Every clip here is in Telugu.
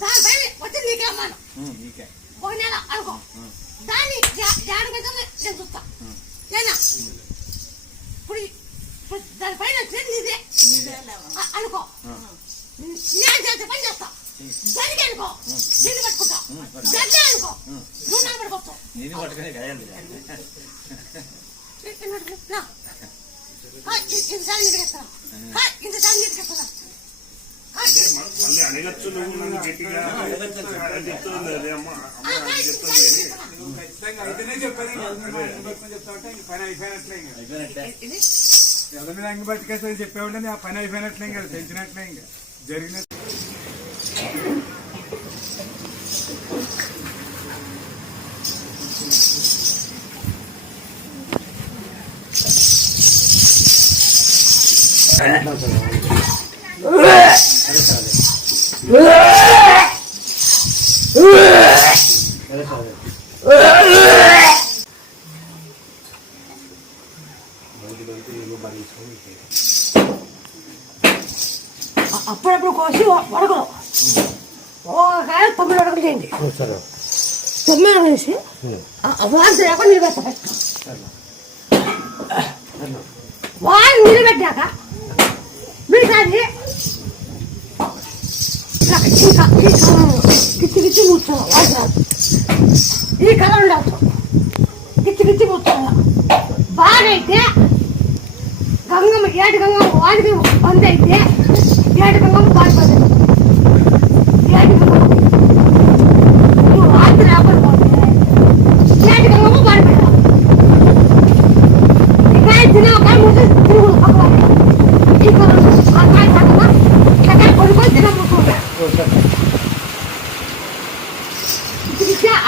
దానిపై వచ్చి నీకే అమ్మాను ఒక నెల అనుకో దాన్ని జాడ మీద నేను చూస్తా ఏనా ఇప్పుడు దానిపైన నీదే అనుకో నేను చేసే పని చేస్తా జరిగి అనుకో నిన్ను పట్టుకుంటా జరిగే అనుకో నువ్వు నా పట్టుకొస్తావు ఇంతసారి నీకు చెప్తాను ఇంతసారి నీకు చెప్తున్నా అడగచ్చు నువ్వు నన్ను గట్టిగా చెప్తుంది అదే అమ్మ ఎవరి మీద అంగి పట్టుకేస్తుంది చెప్పేవాళ్ళని ఆ పని అయిపోయినట్లే ఇంకా తెచ్చినట్లే ఇంకా జరిగిన అప్పుడప్పుడు కోసి వడకలు కాయ 9 అడుగులు చేయండి 9 అడుగులు వేసి వారం లేకుండా నిలబెడతా వారం నిలబెట్టాక మీరు కానీ కిచ్చి కిచ్చి కూర్చోవాలి ఈ కళ ఉండవచ్చు కిచ్చి కిచ్చి కూర్చోవాలి బాగైతే గంగమ్మ ఏడు గంగమ్మ వాడికి బంద్ అయితే ఏడు గంగమ్మ పారిపోతుంది ఏడు గంగమ్మ నువ్వు వాడికి రాకపోతే ఏడు గంగమ్మ పారిపోయావు ఈ కాయ తినకాయ ముందు తిరుగుడు పక్కవాలి ఈ కళ ఆ కాయ తాగమా కాయ కొనుక్కొని తినముకుంటా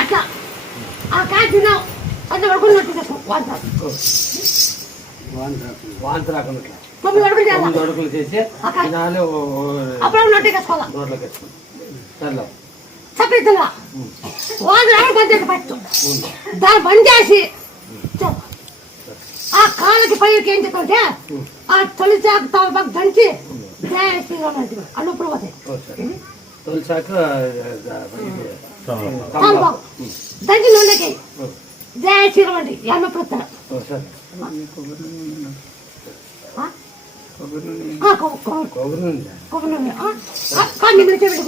అట్లా ఆ కాయ తిన్నావు అంత వరకు నట్టు వాంతి రాకుండా 9 అడుగులు చేసి అప్పుడు నోట్లోకి వేసుకోవాలి నోట్లోకి వేసుకోండి సర్లే చక్కగా వాంతి రావడం బంద్ చేసి పెట్టు దాన్ని బంద్ చేసి ఆ కాళ్ళకి పైకి ఏం చెప్తుంటే ఆ తొలి చాకు తాలపాకు దంచి అన్నప్పుడు పోతాయి తొలిసాక తాలపాకు దంచి నూనెకి జయ శ్రీరామండి అన్నప్పుడు వస్తాను కొబ్బరి నూనె